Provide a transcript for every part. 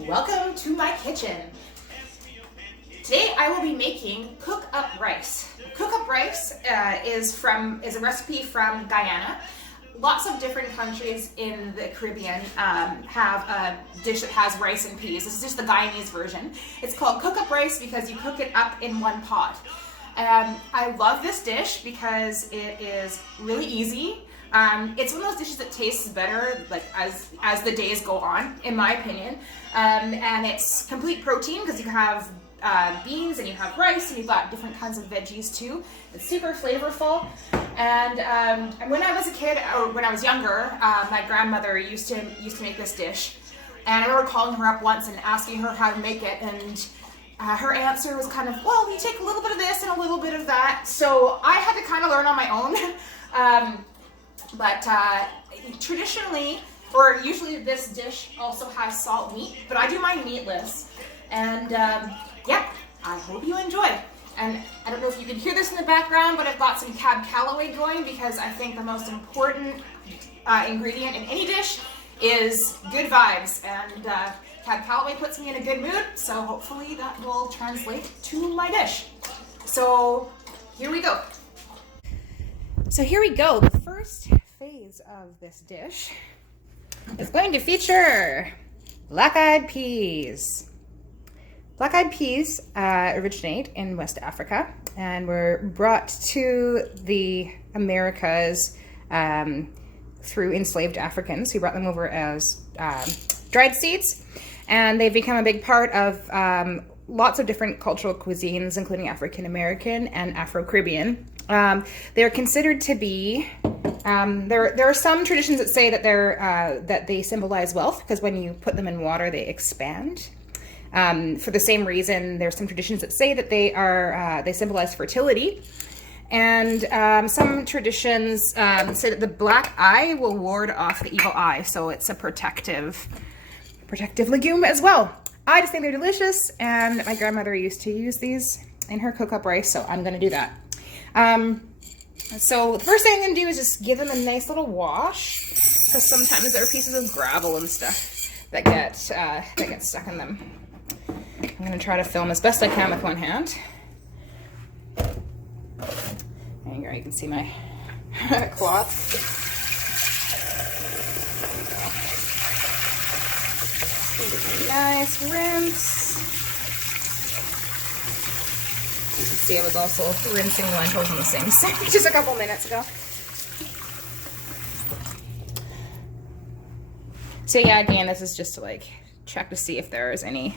Welcome to my kitchen. Today I will be making cook-up rice. Cook-up rice is a recipe from Guyana. Lots of different countries in the Caribbean have a dish that has rice and peas. This is just the Guyanese version. It's called cook-up rice because you cook it up in one pot. I love this dish because it is really easy. It's one of those dishes that tastes better like as the days go on, in my opinion. And it's complete protein because you have beans and you have rice and you've got different kinds of veggies too. It's super flavorful. And when I was a kid, or when I was younger, my grandmother used to make this dish. And I remember calling her up once and asking her how to make it, and her answer was kind of, well, you take a little bit of this and a little bit of that. So I had to kind of learn on my own. But traditionally, or usually this dish also has salt meat, but I do mine meatless. And yeah, I hope you enjoy. And I don't know if you can hear this in the background, but I've got some Cab Calloway going because I think the most important ingredient in any dish is good vibes. And Cab Calloway puts me in a good mood, so hopefully that will translate to my dish. So here we go. So here we go. The first phase of this dish is going to feature black-eyed peas. Black-eyed peas originate in West Africa and were brought to the Americas through enslaved Africans who brought them over as dried seeds, and they've become a big part of lots of different cultural cuisines, including African American and Afro-Caribbean. They're considered to be, there are some traditions that say that they symbolize wealth because when you put them in water, they expand. For the same reason, there's some traditions that say that they symbolize fertility. And some traditions say that the black eye will ward off the evil eye. So it's a protective legume as well. I just think they're delicious, and my grandmother used to use these in her cook-up rice, so I'm gonna do that. So the first thing I'm gonna do is just give them a nice little wash, because sometimes there are pieces of gravel and stuff that get stuck in them. I'm gonna try to film as best I can with one hand. There you go, you can see my cloth. Nice rinse. You can see I was also rinsing lentils in the same sink just a couple minutes ago. So yeah, again, this is just to like check to see if there is any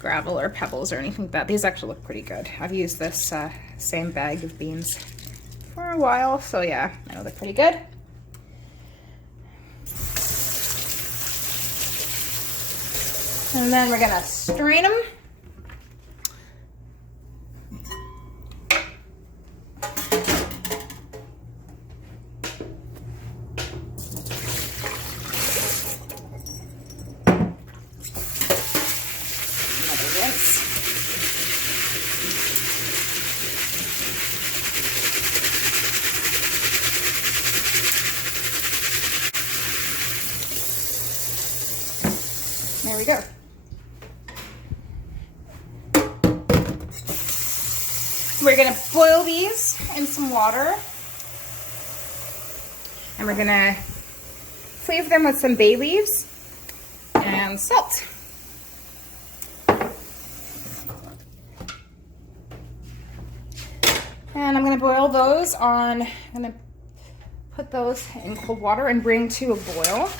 gravel or pebbles or anything like that. These actually look pretty good. I've used this same bag of beans for a while, so yeah, I know they're pretty good. And then we're gonna strain them. Another rinse. There we go. We're gonna boil these in some water, and we're gonna flavor them with some bay leaves and salt. And I'm gonna boil those I'm gonna put those in cold water and bring to a boil.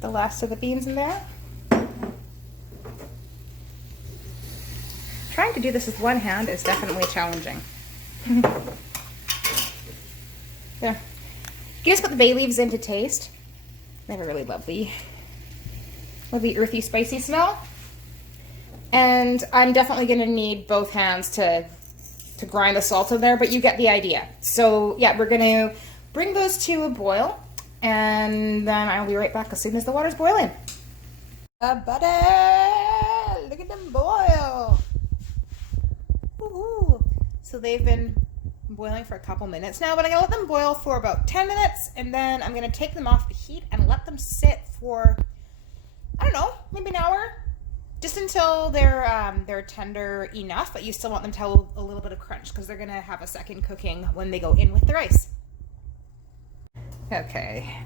The last of the beans in there. Trying to do this with one hand is definitely challenging. There. You just put the bay leaves in to taste. They have a really lovely earthy, spicy smell. And I'm definitely gonna need both hands to grind the salt in there, but you get the idea. So yeah, we're gonna bring those to a boil, and then I'll be right back as soon as the water's boiling. Buddy, look at them boil. Woohoo. So they've been boiling for a couple minutes now, but I'm gonna let them boil for about 10 minutes, and then I'm gonna take them off the heat and let them sit for, I don't know, maybe an hour, just until they're tender enough, but you still want them to have a little bit of crunch because they're gonna have a second cooking when they go in with the rice. Okay,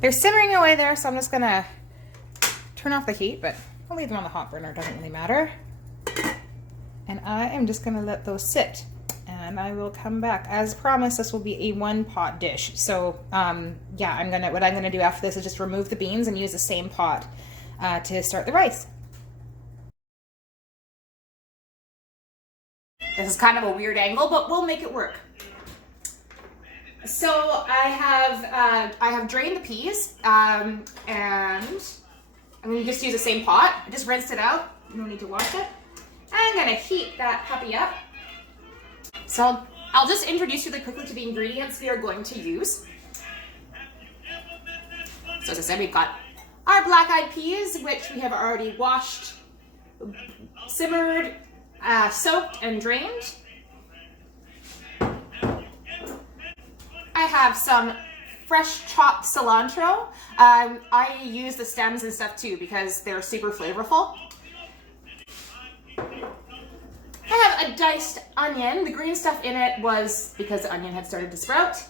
they're simmering away there, so I'm just gonna turn off the heat, but I'll leave them on the hot burner, it doesn't really matter. And I am just gonna let those sit, and I will come back. As promised, this will be a one pot dish. So yeah, what I'm gonna do after this is just remove the beans and use the same pot to start the rice. This is kind of a weird angle, but we'll make it work. So I have drained the peas, and I'm gonna just use the same pot. I just rinsed it out. No need to wash it. I'm gonna heat that puppy up. So I'll just introduce you quickly to the ingredients we are going to use. So as I said, we've got our black-eyed peas, which we have already washed, simmered, soaked, and drained. I have some fresh chopped cilantro. I use the stems and stuff too because they're super flavorful. I have a diced onion. The green stuff in it was because the onion had started to sprout.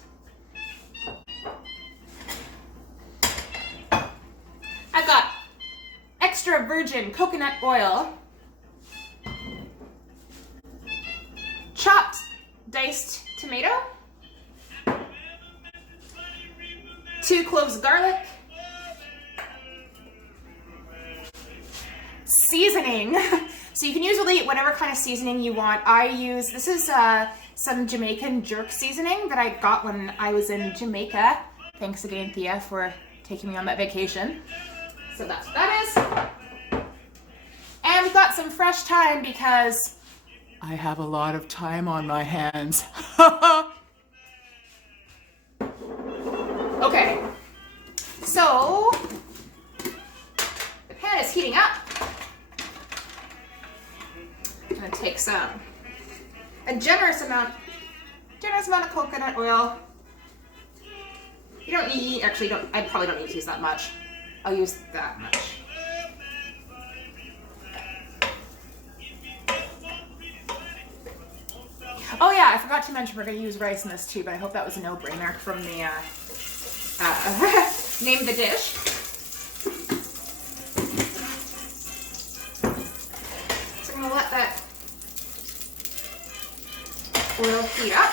I've got extra virgin coconut oil, chopped diced tomato, 2 cloves of garlic, seasoning. So you can use really whatever kind of seasoning you want. This is some Jamaican jerk seasoning that I got when I was in Jamaica. Thanks again, Thea, for taking me on that vacation. So that's what that is. And we've got some fresh thyme because I have a lot of time on my hands. Okay, so the pan is heating up. I'm gonna take a generous amount of coconut oil. You don't need, I probably don't need to use that much. I'll use that much. Oh yeah, I forgot to mention we're gonna use rice in this too, but I hope that was a no-brainer from the name the dish. So I'm gonna let that oil heat up.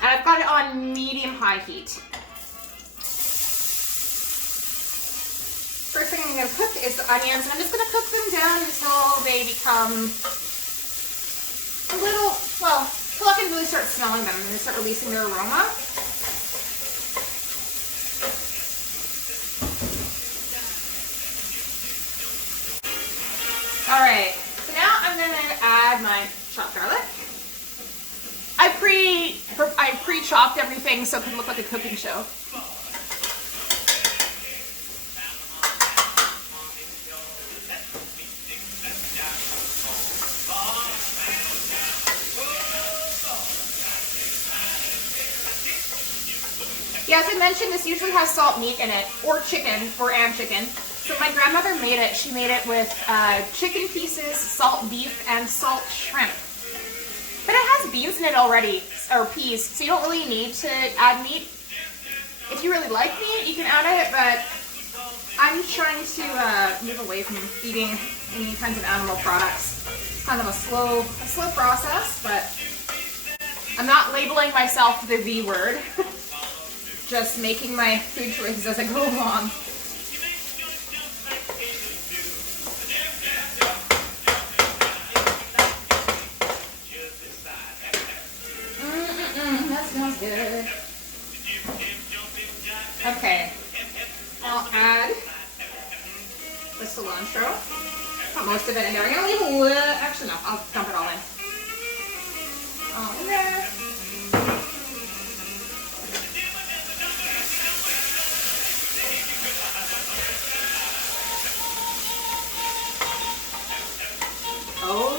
And I've got it on medium-high heat. First thing I'm going to cook is the onions, and I'm just going to cook them down until they become a little, well, until I can really start smelling them and they start releasing their aroma. Alright, so now I'm going to add my chopped garlic. I pre-chopped everything so it could look like a cooking show. Yeah, as I mentioned, this usually has salt meat in it, or chicken, or and chicken. So my grandmother made it. She made it with chicken pieces, salt beef, and salt shrimp. But it has beans in it already, or peas, so you don't really need to add meat. If you really like meat, you can add it, but I'm trying to move away from eating any kinds of animal products. It's kind of a slow process, but I'm not labeling myself the V word. Just making my food choices as I go along. That smells good. Okay, I'll add the cilantro. Put most of it in there. I'm gonna leave a little, actually no, I'll dump it all in. All in there. Oh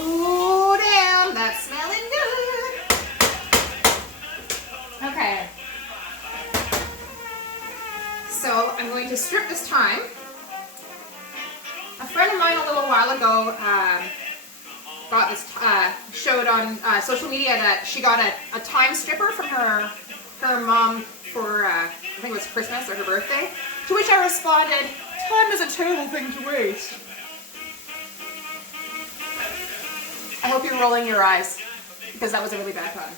while ago got this showed on social media that she got a time stripper from her mom for I think it was Christmas or her birthday. To which I responded, "Time is a terrible thing to waste." I hope you're rolling your eyes because that was a really bad pun.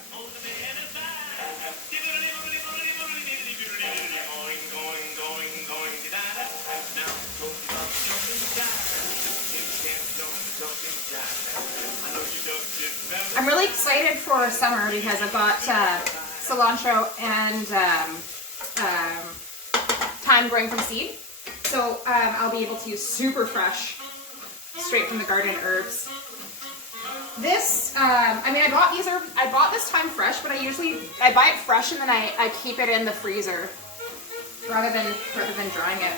I'm really excited for summer because I've got cilantro and thyme growing from seed. So I'll be able to use super fresh, straight from the garden herbs. This, I mean, I bought this thyme fresh, but I buy it fresh and then I keep it in the freezer rather than drying it.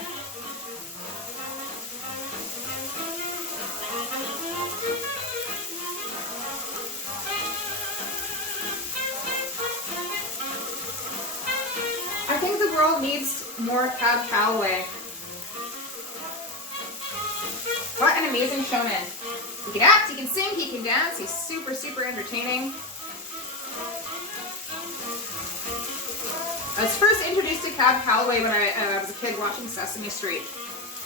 I think the world needs more Cab Calloway. What an amazing showman. He can act, he can sing, he can dance, he's super, super entertaining. I was first introduced to Cab Calloway when I was a kid watching Sesame Street.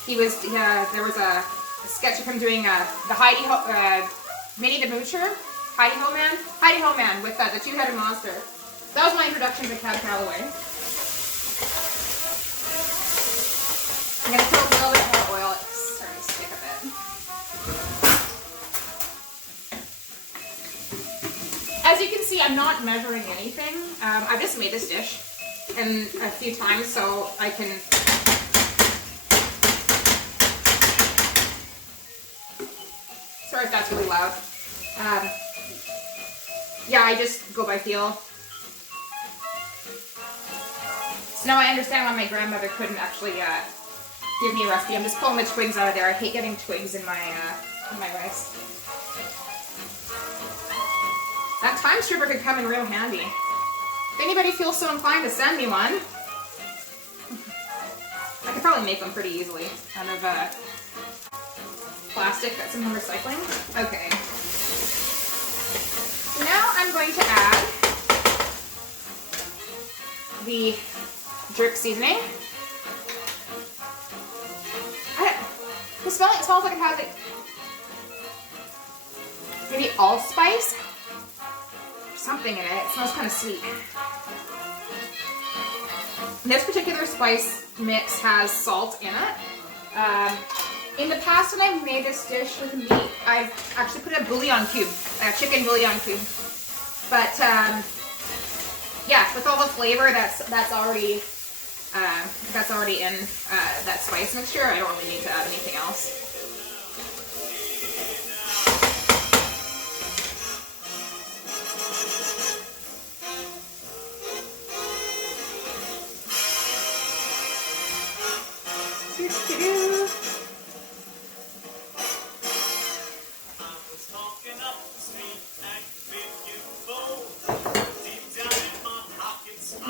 There was a sketch of him doing the Minnie the Moocher, Heidi Ho Man with the two-headed monster. That was my introduction to Cab Calloway. I'm going to put a little bit more oil. It's starting to stick a bit. As you can see, I'm not measuring anything. I've just made this dish a few times so I can... Sorry if that's really loud. Yeah, I just go by feel. So now I understand why my grandmother couldn't actually give me a recipe. I'm just pulling the twigs out of there. I hate getting twigs in my rice. That thyme stripper could come in real handy. If anybody feels so inclined to send me one, I could probably make them pretty easily out of plastic that's in recycling. Okay. So now I'm going to add the jerk seasoning. It smells like it has maybe allspice. Something in it. It smells kind of sweet. This particular spice mix has salt in it. In the past, when I've made this dish with meat, I've actually put a bouillon cube, a chicken bouillon cube. But yeah, with all the flavor that's already in that spice mixture, I don't really need to add anything else.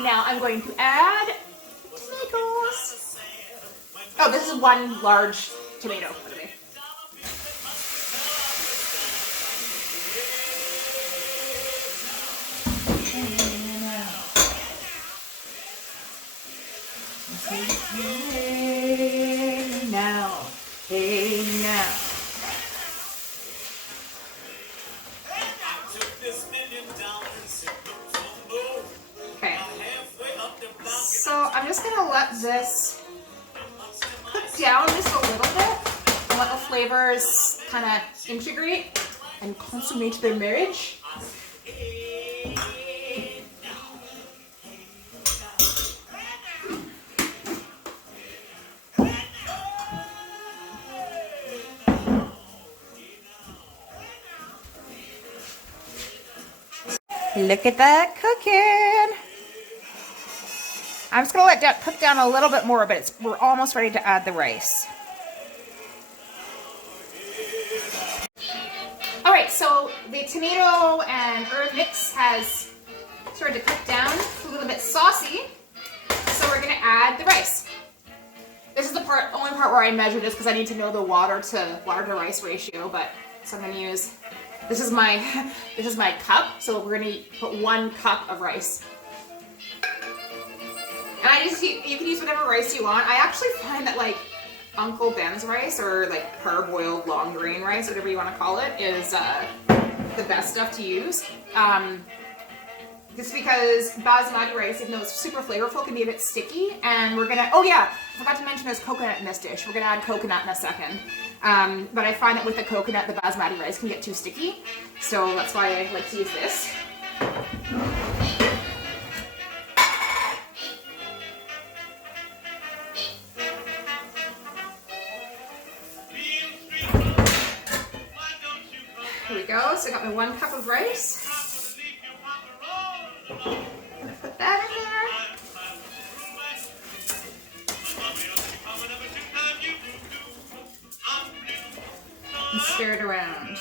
Now I'm going to add tomatoes. Oh, this is one large tomato, by the way. Hey now, hey now. Okay, so I'm just gonna let this cook down just a little bit and let the flavors kind of integrate and consummate their marriage. Look at that cooking. I'm just going to let that cook down a little bit more, but we're almost ready to add the rice. All right, so the tomato and herb mix has started to cook down. It's a little bit saucy, so we're going to add the rice. This is the only part where I measure this because I need to know the water to rice ratio. But so I'm gonna use, this is my cup. So we're gonna put 1 cup of rice. And you can use whatever rice you want. I actually find that like Uncle Ben's rice or like parboiled long grain rice, whatever you want to call it, is the best stuff to use. Just because basmati rice, even though it's super flavorful, can be a bit sticky. And we're gonna, oh yeah, I forgot to mention there's coconut in this dish. We're gonna add coconut in a second. But I find that with the coconut, the basmati rice can get too sticky. So that's why I like to use this. Here we go, so I got my 1 cup of rice. I'm gonna put that in there. And stir it around.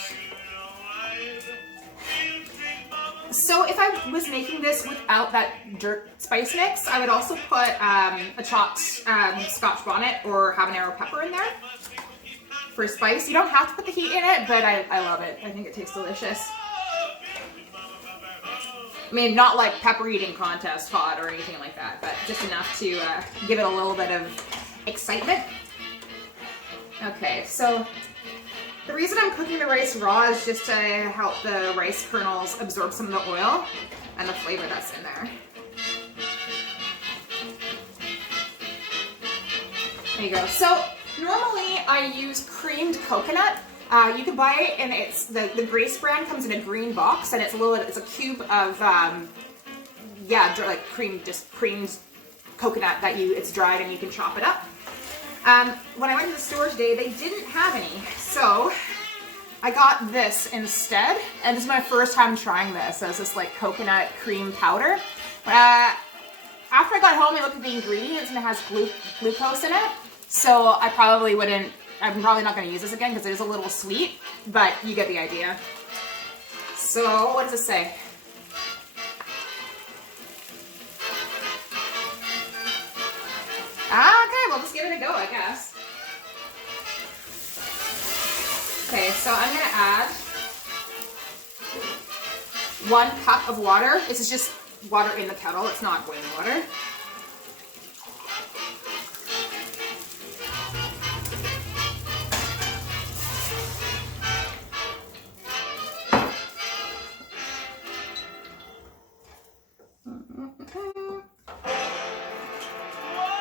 So if I was making this without that dirt spice mix, I would also put a chopped Scotch bonnet or habanero pepper in there for spice. You don't have to put the heat in it, but I love it. I think it tastes delicious. I mean, not like pepper eating contest hot or anything like that, but just enough to give it a little bit of excitement. Okay, so the reason I'm cooking the rice raw is just to help the rice kernels absorb some of the oil and the flavor that's in there. There you go. So normally I use creamed coconut. You can buy it, and it's the Grace brand comes in a green box, and it's a cube of like creamed coconut that it's dried and you can chop it up. When I went to the store today, they didn't have any, so I got this instead, and this is my first time trying this. So it's this like coconut cream powder. After I got home, I looked at the ingredients, and it has glucose in it, so I'm probably not going to use this again because it is a little sweet, but you get the idea. So, what does it say? Okay, we'll just give it a go, I guess. Okay, so I'm going to add 1 cup of water. This is just water in the kettle, it's not boiling water.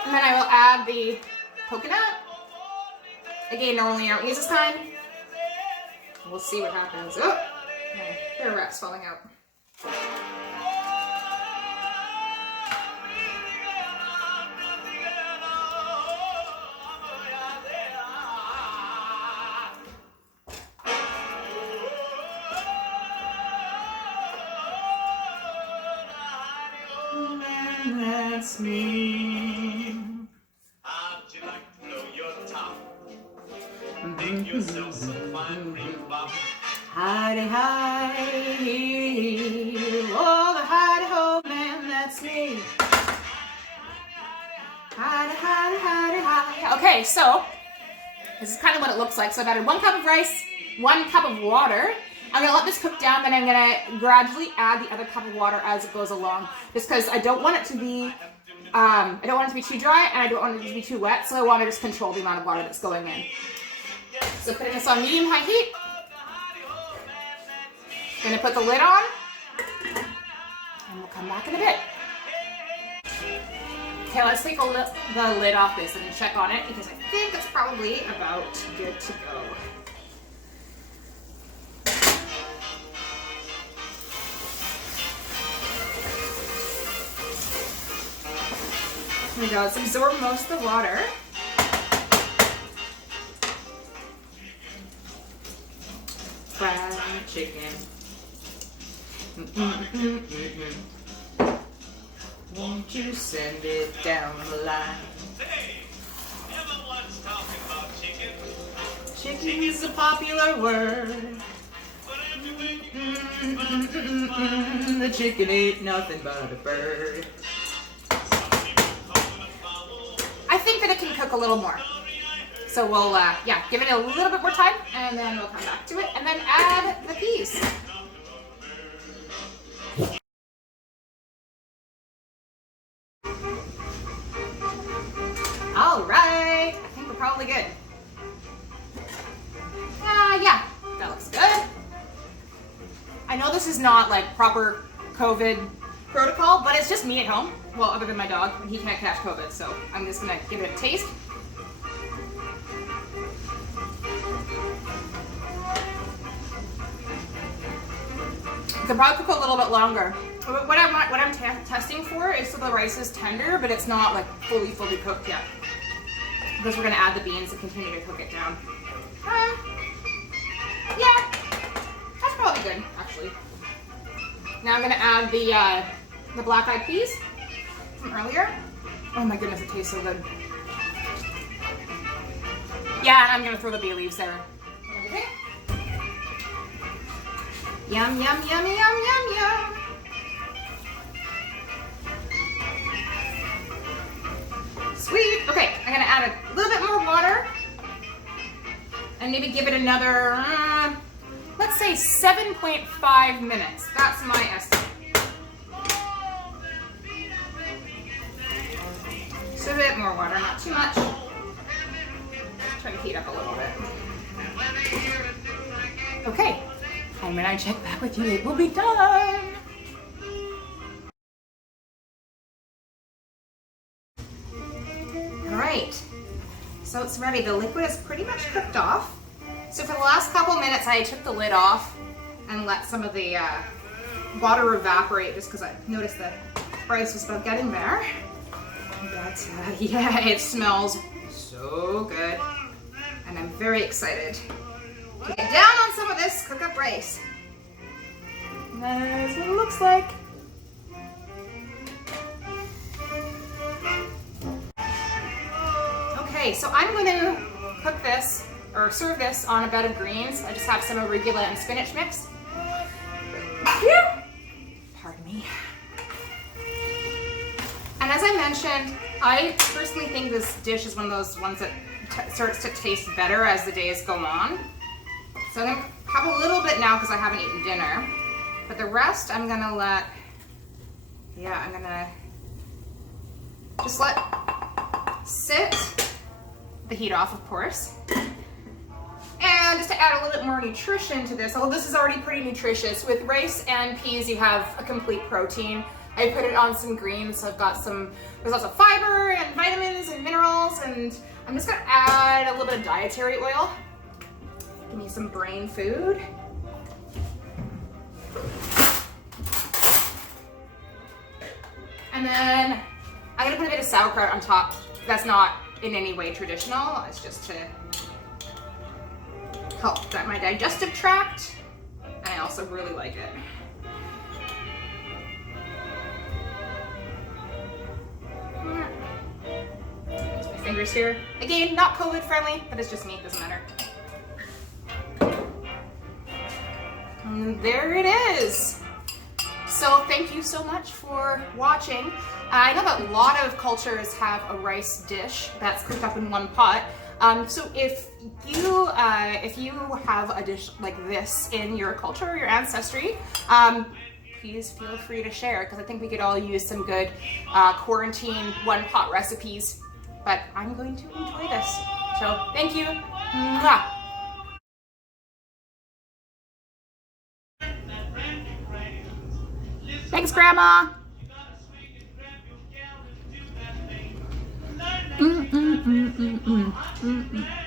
And then I will add the coconut. Again, normally I don't use this kind. We'll see what happens. Oh, my hair wrap's falling out. That's me. How'd you like to blow your top? Make yourself some fine ring bop. Hidey hi, oh the hidey ho man, that's me. Hidey hi. Okay, so this is kind of what it looks like. So I've added 1 cup of rice, 1 cup of water. I'm going to let this cook down, then I'm going to gradually add the other cup of water as it goes along, just because I don't want it to be, too dry, and I don't want it to be too wet, so I want to just control the amount of water that's going in. So putting this on medium-high heat. I'm going to put the lid on, and we'll come back in a bit. Okay, let's take the lid off this and check on it, because I think it's probably about good to go. There we go, it's absorbed most of the water. Fried chicken. Won't you send it down the line? Hey, everyone's talking about chicken. Chicken is a popular word. The chicken ain't nothing but a bird. I think that it can cook a little more. So we'll, yeah, give it a little bit more time and then we'll come back to it and then add the peas. All right, I think we're probably good. Yeah, that looks good. I know this is not like proper COVID protocol, but it's just me at home. Well, other than my dog, and he can't catch COVID, so I'm just gonna give it a taste. You could probably cook a little bit longer. What I'm testing for is so the rice is tender, but it's not like fully cooked yet. Because we're gonna add the beans and continue to cook it down. Yeah, that's probably good, actually. Now I'm gonna add the black-eyed peas from earlier. Oh my goodness, it tastes so good. Yeah, I'm gonna throw the bay leaves there. Okay. Yum, yum, yummy, yum, yum, yum. Sweet. Okay, I'm gonna add a little bit more water and maybe give it another, let's say 7.5 minutes. That's my estimate. Just a bit more water, not too much. Try to heat up a little bit. Okay, and when I check back with you, it will be done. All right, so it's ready. The liquid is pretty much cooked off. So for the last couple minutes, I took the lid off and let some of the water evaporate just because I noticed the rice was about getting there. But yeah, it smells so good. And I'm very excited to get down on some of this cook up rice. And that's what it looks like. Okay, so I'm going to cook this or serve this on a bed of greens. I just have some arugula and spinach mixed. Pardon me. And as I mentioned, I personally think this dish is one of those ones that starts to taste better as the days go on. So I'm gonna have a little bit now because I haven't eaten dinner. But the rest I'm gonna let, yeah, I'm gonna just let sit, the heat off of course. And just to add a little bit more nutrition to this, although this is already pretty nutritious, with rice and peas you have a complete protein. I put it on some greens, so I've got some, there's lots of fiber and vitamins and minerals, and I'm just gonna add a little bit of dietary oil. Give me some brain food. And then I'm gonna put a bit of sauerkraut on top. That's not in any way traditional, it's just to help my digestive tract, and I also really like it. Use my fingers here. Again, not COVID friendly, but it's just me, doesn't matter. And there it is. So thank you so much for watching. I know that a lot of cultures have a rice dish that's cooked up in one pot. So if you have a dish like this in your culture or your ancestry, please feel free to share, because I think we could all use some good quarantine one-pot recipes. But I'm going to enjoy this. So thank you. Mwah. Thanks, Grandma. Mm-mm-mm-mm-mm. Mm-mm.